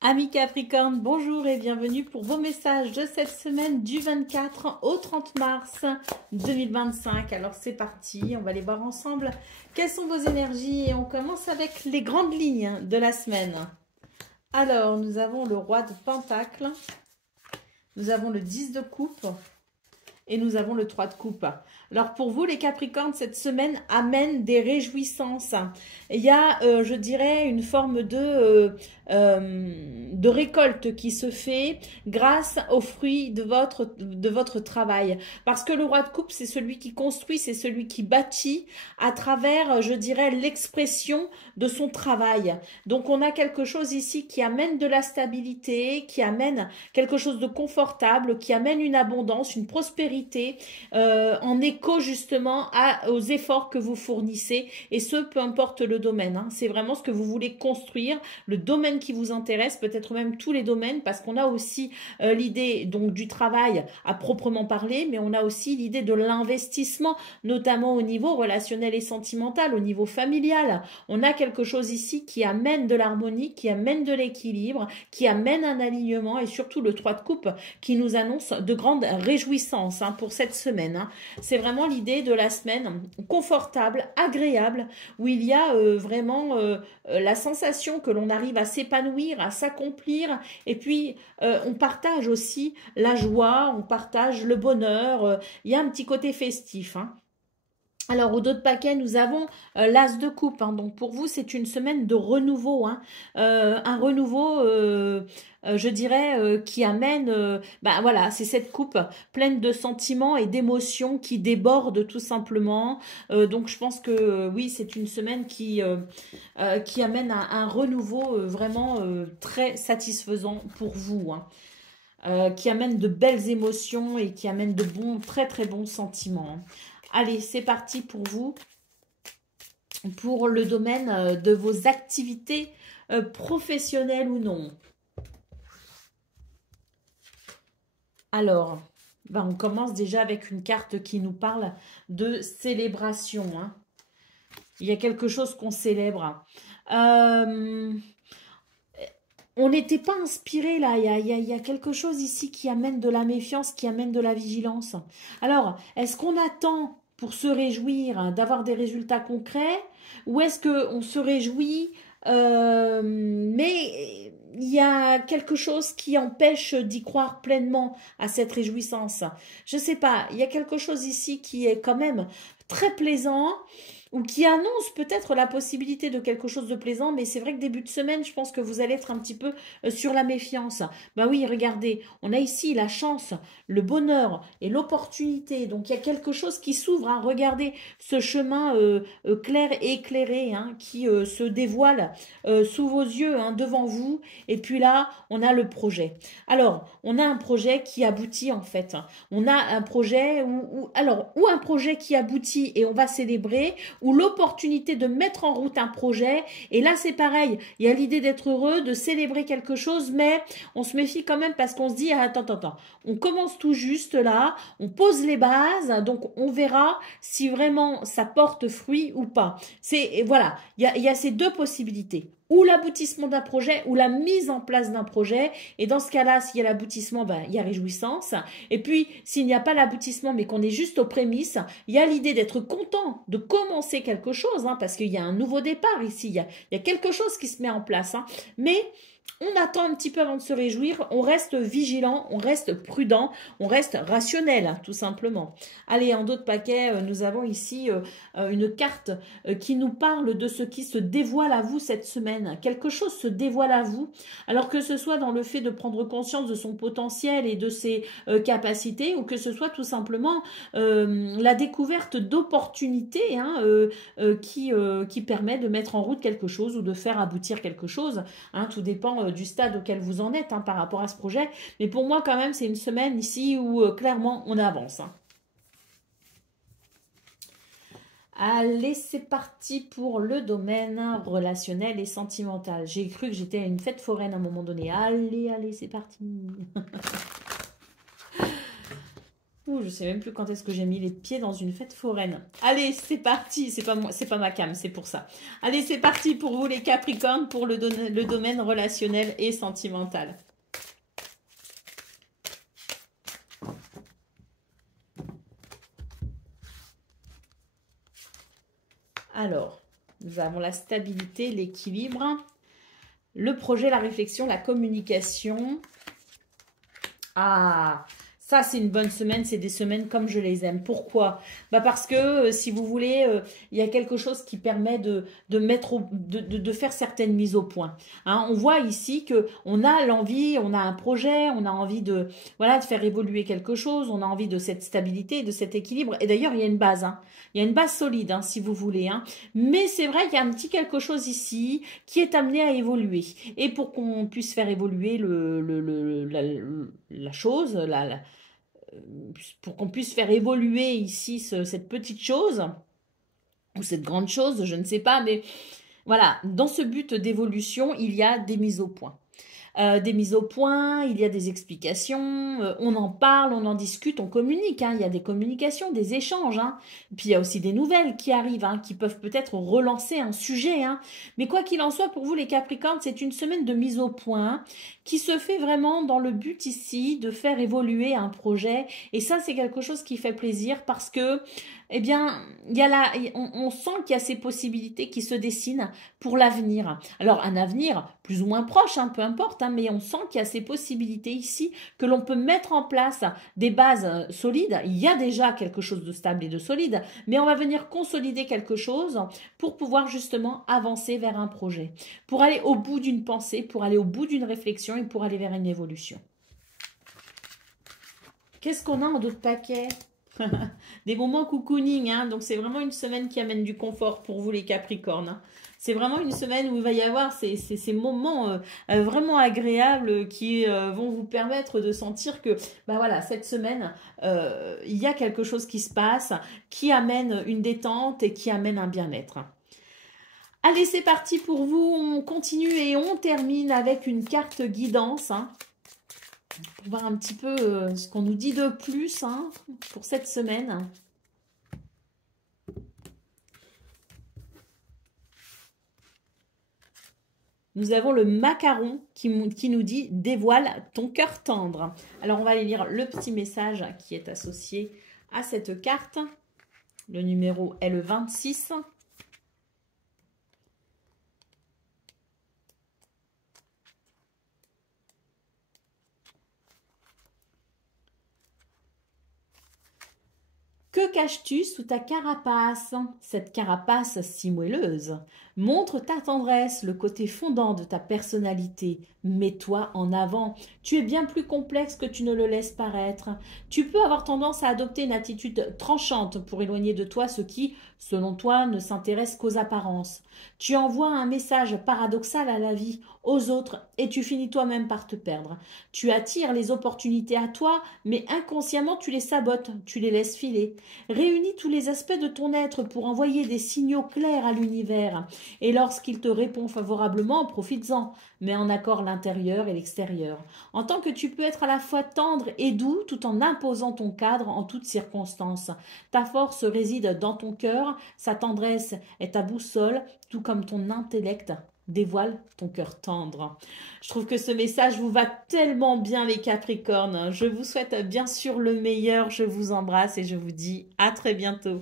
Amis Capricorne, bonjour et bienvenue pour vos messages de cette semaine du 24 au 30 mars 2025. Alors c'est parti, on va les voir ensemble. Quelles sont vos énergies? Et on commence avec les grandes lignes de la semaine. Alors nous avons le roi de Pentacle, nous avons le 10 de coupe et nous avons le 3 de coupe. Alors pour vous les Capricornes, cette semaine amène des réjouissances. Il y a, je dirais, une forme de récolte qui se fait grâce aux fruits de votre travail. Parce que le roi de coupe, c'est celui qui construit, c'est celui qui bâtit à travers, je dirais, l'expression de son travail. Donc on a quelque chose ici qui amène de la stabilité, qui amène quelque chose de confortable, qui amène une abondance, une prospérité en écho justement aux efforts que vous fournissez, et ce, peu importe le domaine. Hein. C'est vraiment ce que vous voulez construire, le domaine qui vous intéresse, peut-être même tous les domaines, parce qu'on a aussi l'idée donc du travail à proprement parler, mais on a aussi l'idée de l'investissement, notamment au niveau relationnel et sentimental, au niveau familial. On a quelque chose ici qui amène de l'harmonie, qui amène de l'équilibre, qui amène un alignement, et surtout le 3 de coupe qui nous annonce de grandes réjouissances hein, pour cette semaine. Hein. C'est vraiment l'idée de la semaine confortable, agréable, où il y a vraiment la sensation que l'on arrive à s'épanouir, à s'accomplir, et puis on partage aussi la joie, on partage le bonheur, il y a un petit côté festif. Hein. Alors, au dos de paquet, nous avons l'as de coupe. Hein. Donc, pour vous, c'est une semaine de renouveau. Hein. Un renouveau, je dirais, qui amène... ben voilà, c'est cette coupe pleine de sentiments et d'émotions qui déborde tout simplement. Donc, je pense que oui, c'est une semaine qui amène un renouveau vraiment très satisfaisant pour vous. Hein. Qui amène de belles émotions et qui amène de bons, très très bons sentiments. Hein. Allez, c'est parti pour vous, pour le domaine de vos activités professionnelles ou non. Alors, ben on commence déjà avec une carte qui nous parle de célébration. Hein. Il y a quelque chose qu'on célèbre. On n'était pas inspiré là, il y a quelque chose ici qui amène de la méfiance, qui amène de la vigilance. Alors, est-ce qu'on attend pour se réjouir d'avoir des résultats concrets ou est-ce qu'on se réjouit mais il y a quelque chose qui empêche d'y croire pleinement à cette réjouissance. Je ne sais pas, il y a quelque chose ici qui est quand même très plaisant ou qui annonce peut-être la possibilité de quelque chose de plaisant, mais c'est vrai que début de semaine, je pense que vous allez être un petit peu sur la méfiance. Ben oui, regardez, on a ici la chance, le bonheur et l'opportunité, donc il y a quelque chose qui s'ouvre, hein. Regardez ce chemin clair et éclairé hein, qui se dévoile sous vos yeux, hein, devant vous, et puis là, on a le projet. Alors, on a un projet qui aboutit en fait, on a un projet ou un projet qui aboutit et on va célébrer, ou l'opportunité de mettre en route un projet. Et là, c'est pareil. Il y a l'idée d'être heureux, de célébrer quelque chose, mais on se méfie quand même parce qu'on se dit, ah, attends, on commence tout juste là, on pose les bases, donc on verra si vraiment ça porte fruit ou pas. Voilà, il y a ces deux possibilités. Ou l'aboutissement d'un projet, ou la mise en place d'un projet. Et dans ce cas-là, s'il y a l'aboutissement, ben, il y a réjouissance. Et puis, s'il n'y a pas l'aboutissement, mais qu'on est juste aux prémices, il y a l'idée d'être content de commencer quelque chose, hein, parce qu'il y a un nouveau départ ici. Il y a quelque chose qui se met en place. Hein. Mais on attend un petit peu avant de se réjouir, on reste vigilant, on reste prudent, on reste rationnel, hein, tout simplement. Allez, en d'autres paquets, nous avons ici une carte qui nous parle de ce qui se dévoile à vous cette semaine. Quelque chose se dévoile à vous, alors que ce soit dans le fait de prendre conscience de son potentiel et de ses capacités, ou que ce soit tout simplement la découverte d'opportunités hein, qui permet de mettre en route quelque chose ou de faire aboutir quelque chose. Hein, tout dépend du stade auquel vous en êtes hein, par rapport à ce projet. Mais pour moi, quand même, c'est une semaine ici où clairement on avance. Hein. Allez, c'est parti pour le domaine relationnel et sentimental. J'ai cru que j'étais à une fête foraine à un moment donné. Allez, c'est parti. Ouh, je sais même plus quand est-ce que j'ai mis les pieds dans une fête foraine. Allez, c'est parti. C'est pas moi, c'est pas ma cam, c'est pour ça. Allez, c'est parti pour vous les Capricornes, pour le domaine relationnel et sentimental. Alors, nous avons la stabilité, l'équilibre, le projet, la réflexion, la communication. Ah, ça c'est une bonne semaine, c'est des semaines comme je les aime. Pourquoi? Bah parce que si vous voulez, il y a quelque chose qui permet de faire certaines mises au point. Hein, on voit ici que on a l'envie, on a un projet, on a envie de voilà de faire évoluer quelque chose, on a envie de cette stabilité, de cet équilibre. Et d'ailleurs il y a une base, hein. Il y a une base solide, hein, si vous voulez. Hein. Mais c'est vrai qu'il y a un petit quelque chose ici qui est amené à évoluer. Et pour qu'on puisse faire évoluer la chose, pour qu'on puisse faire évoluer ici cette petite chose, ou cette grande chose, je ne sais pas, mais voilà, dans ce but d'évolution, il y a des mises au point. Des mises au point, il y a des explications, on en parle, on en discute, on communique, hein, il y a des communications, des échanges. Hein. Et puis il y a aussi des nouvelles qui arrivent, hein, qui peuvent peut-être relancer un sujet. Hein. Mais quoi qu'il en soit, pour vous les Capricornes, c'est une semaine de mise au point qui se fait vraiment dans le but ici de faire évoluer un projet. Et ça, c'est quelque chose qui fait plaisir parce que eh bien, on sent qu'il y a ces possibilités qui se dessinent pour l'avenir. Alors, un avenir plus ou moins proche, hein, peu importe, hein, mais on sent qu'il y a ces possibilités ici, que l'on peut mettre en place des bases solides. Il y a déjà quelque chose de stable et de solide, mais on va venir consolider quelque chose pour pouvoir justement avancer vers un projet, pour aller au bout d'une pensée, pour aller au bout d'une réflexion et pour aller vers une évolution. Qu'est-ce qu'on a en d'autres paquets? Des moments cocooning, hein, donc c'est vraiment une semaine qui amène du confort pour vous les Capricornes. Hein. C'est vraiment une semaine où il va y avoir ces moments vraiment agréables qui vont vous permettre de sentir que bah voilà, cette semaine, il y a quelque chose qui se passe, qui amène une détente et qui amène un bien-être. Allez, c'est parti pour vous, on continue et on termine avec une carte guidance. Hein. Pour voir un petit peu ce qu'on nous dit de plus hein, pour cette semaine. Nous avons le macaron qui nous dit « Dévoile ton cœur tendre ». Alors, on va aller lire le petit message qui est associé à cette carte. Le numéro est le 26. Que caches-tu sous ta carapace? Cette carapace si moelleuse montre ta tendresse, le côté fondant de ta personnalité. Mets-toi en avant. Tu es bien plus complexe que tu ne le laisses paraître. Tu peux avoir tendance à adopter une attitude tranchante pour éloigner de toi ce qui, selon toi, ne s'intéresse qu'aux apparences. Tu envoies un message paradoxal à la vie, aux autres, et tu finis toi-même par te perdre. Tu attires les opportunités à toi, mais inconsciemment tu les sabotes, tu les laisses filer. Réunis tous les aspects de ton être pour envoyer des signaux clairs à l'univers. Et lorsqu'il te répond favorablement, profites-en, mais en accord l'intérieur et l'extérieur. En tant que tu peux être à la fois tendre et doux tout en imposant ton cadre en toutes circonstances. Ta force réside dans ton cœur, sa tendresse est ta boussole, tout comme ton intellect dévoile ton cœur tendre. Je trouve que ce message vous va tellement bien les Capricornes. Je vous souhaite bien sûr le meilleur, je vous embrasse et je vous dis à très bientôt.